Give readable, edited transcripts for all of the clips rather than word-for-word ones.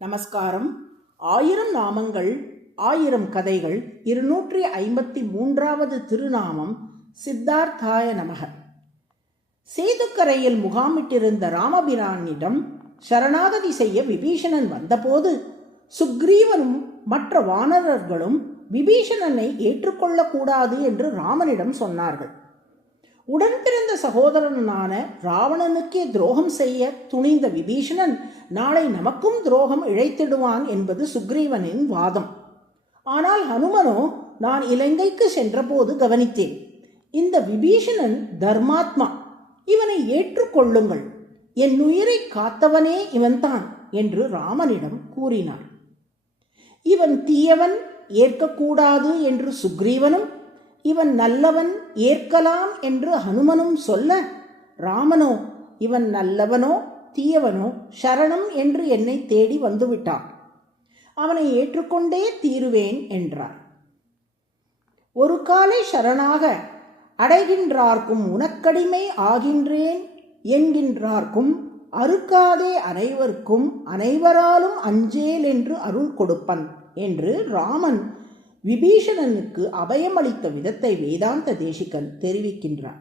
நமஸ்காரம். 1000 நாமங்கள் 1000 கதைகள் 253வது திருநாமம் சித்தார்த்தாய நமக. சேதுக்கரையில் முகாமிட்டிருந்த ராமபிரானிடம் சரணாகதி செய்ய விபீஷணன் வந்தபோது சுக்ரீவனும் மற்ற வானரர்களும் விபீஷணனை ஏற்றுக்கொள்ளக்கூடாது என்று ராமனிடம் சொன்னார்கள். உடன் பிறந்த சகோதரனான ராவணனுக்கே துரோகம் செய்ய துணிந்த விபீஷணன் நாளை நமக்கும் துரோகம் இழைத்திடுவான் என்பது சுக்ரீவனின் வாதம். ஆனால் ஹனுமனோ, நான் இலங்கைக்கு சென்றபோது கவனித்தேன், இந்த விபீஷணன் தர்மாத்மா, இவனை ஏற்றுக்கொள்ளுங்கள், என் உயிரை காத்தவனே இவன்தான் என்று ராமனிடம் கூறினார். இவன் தீயவன், ஏற்கக்கூடாது என்று சுக்ரீவனும், இவன் நல்லவன், ஏற்கலாம் என்று ஹனுமனும் சொல்ல, ராமனோ இவன் நல்லவனோ தீயவனோ சரணம் என்று என்னை தேடி வந்துவிட்டான், அவனை ஏற்றுக்கொண்டே தீருவேன் என்றார். ஒரு காலை சரணாக அடைகின்றார்க்கும் உனக்கடிமை ஆகின்றேன் என்கின்றார்க்கும் அறுக்காதே அனைவருக்கும் அனைவராலும் அஞ்சேல் என்று அருள் கொடுப்பன் என்று ராமன் விபீஷணனுக்கு அபயமளித்த விதத்தை வேதாந்த தேசிகன் தெரிவிக்கின்றார்.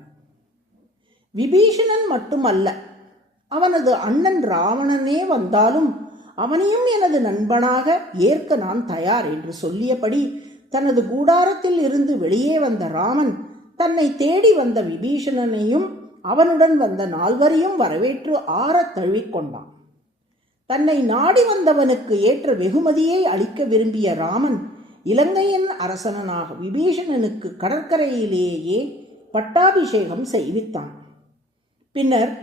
விபீஷணன் மட்டுமல்ல, அவனது அண்ணன் ராவணனே வந்தாலும் அவனையும் எனது நண்பனாக ஏற்க நான் தயார் என்று சொல்லியபடி தனது கூடாரத்தில் இருந்து வெளியே வந்த ராமன் தன்னை தேடி வந்த விபீஷணனையும் அவனுடன் வந்த 4வரையும் வரவேற்று ஆறத் தழுவிக்கொண்டான். தன்னை நாடி வந்தவனுக்கு ஏற்ற வெகுமதியை அளிக்க விரும்பிய ராமன் இலங்கையின் அரசனாக விபீஷணனுக்கு கடற்கரையிலேயே பட்டாபிஷேகம் செய்வித்தான். பின்னர்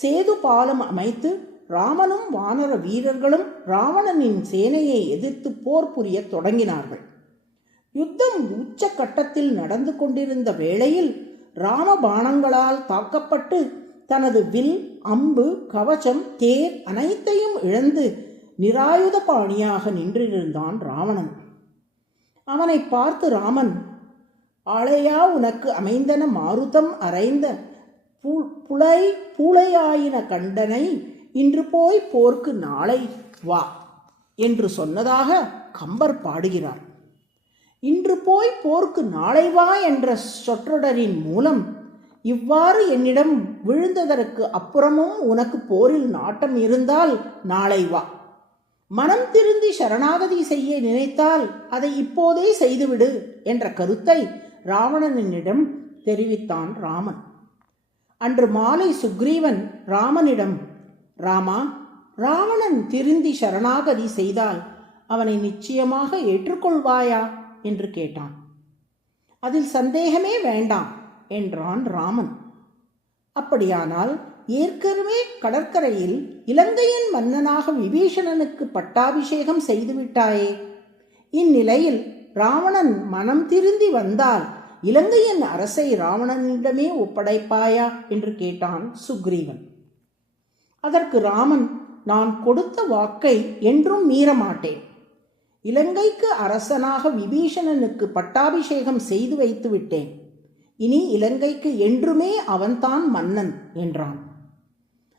சேது பாலம் அமைத்து ராமனும் வானர வீரர்களும் ராவணனின் சேனையை எதிர்த்து போர் புரிய தொடங்கினார்கள். யுத்தம் உச்ச கட்டத்தில் நடந்து கொண்டிருந்த வேளையில் ராமபாணங்களால் தாக்கப்பட்டு தனது வில், அம்பு, கவச்சம், தேர் அனைத்தையும் இழந்து நிராயுத பாணியாக நின்றிருந்தான் ராவணன். அவனை பார்த்து ராமன், ஆளையா உனக்கு அமைந்தன மாருதம் அறைந்த பூளையாயின கண்டனை, இன்று போய் போர்க்கு நாளை வா என்று சொன்னதாக கம்பர் பாடுகிறார். இன்று போய் போர்க்கு நாளை வா என்ற சொற்றொடரின் மூலம் இவ்வாறு என்னிடம் விழுந்ததற்கு அப்புறமும் உனக்கு போரில் நாட்டம் இருந்தால் நாளை வா, மனம் திருந்தி சரணாகதி செய்ய நினைத்தால் அதை இப்போதே செய்துவிடு என்ற கருத்தை ராவணனிடம் தெரிவித்தான் ராமன். அன்று மாலை சுக்ரீவன் ராமனிடம், ராமா, ராவணன் திருந்தி சரணாகதி செய்தால் அவனை நிச்சயமாக ஏற்றுக்கொள்வாயா என்று கேட்டான். அதில் சந்தேகமே வேண்டாம் என்றான் ராமன். அப்படியானால் ஏற்கனவே கடற்கரையில் இலங்கையின் மன்னனாக விபீஷணனுக்கு பட்டாபிஷேகம் செய்துவிட்டாயே, இந்நிலையில் ராவணன் மனம் திருந்தி வந்தால் இலங்கையின் அரசை ராவணனிடமே ஒப்படைப்பாயா என்று கேட்டான் சுக்ரீவன். அதற்கு ராமன், நான் கொடுத்த வாக்கை என்றும் மீறமாட்டேன். இலங்கைக்கு அரசனாக விபீஷணனுக்கு பட்டாபிஷேகம் செய்து வைத்து விட்டேன். இனி இலங்கைக்கு என்றுமே அவன்தான் மன்னன் என்றான்.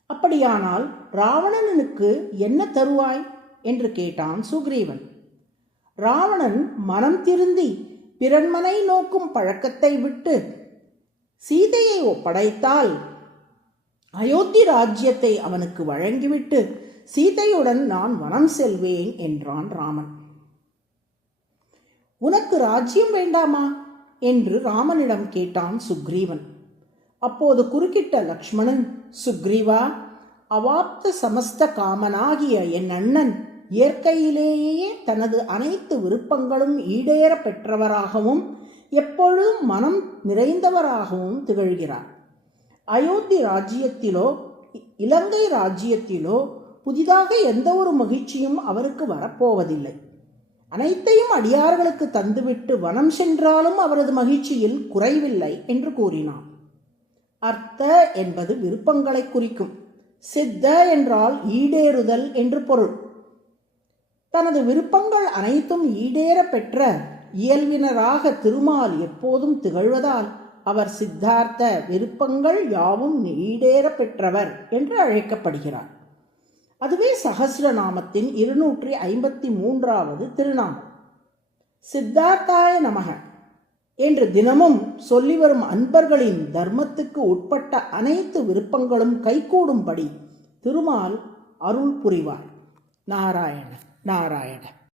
அப்படியானால் ராவணனுக்கு என்ன தருவாய் என்று கேட்டான் சுக்ரீவன். ராவணன் மனம் திருந்தி பிறன்மனை நோக்கும் பழக்கத்தை விட்டு சீதையை ஒப்படைத்தால் அயோத்தி ராஜ்யத்தை அவனுக்கு வழங்கிவிட்டு சீதையுடன் நான் வனம் செல்வேன் என்றான் ராமன். உனக்கு ராஜ்யம் வேண்டாமா என்று ராமனிடம் கேட்டான் சுக்ரீவன். அப்போது குறுக்கிட்ட லக்ஷ்மணன், சுக்ரீவா, அவாப்த சமஸ்த காமனாகிய என் அண்ணன் இயற்கையிலேயே தனது அனைத்து விருப்பங்களும் ஈடேற பெற்றவராகவும் எப்பொழுதும் மனம் நிறைந்தவராகவும் திகழ்கிறார். அயோத்தி ராஜ்யத்திலோ இலங்கை ராஜ்யத்திலோ புதிதாக எந்த ஒரு மகிழ்ச்சியும் அவருக்கு வரப்போவதில்லை. அனைத்தையும் அடியார்களுக்கு தந்துவிட்டு வனம் சென்றாலும் அவரது மகிழ்ச்சியில் குறைவில்லை என்று கூறினான். அர்த்த என்பது விருப்பங்களை குறிக்கும். சித்த என்றால் ஈடேறுதல் என்று பொருள். தனது விருப்பங்கள் அனைத்தும் ஈடேற பெற்ற இயல்பினராக திருமால் எப்போதும் திகழ்வதால் அவர் சித்தார்த்த, விருப்பங்கள் யாவும் ஈடேற பெற்றவர் என்று அழைக்கப்படுகிறார். அதுவே சஹஸ்ரநாமத்தின் 253வது திருநாமம். சித்தார்த்தாய நமக என்று தினமும் சொல்லி வரும் அன்பர்களின் தர்மத்துக்கு உட்பட்ட அனைத்து விருப்பங்களும் கைகூடும்படி திருமால் அருள் புரிவார். நாராயண நாராயண.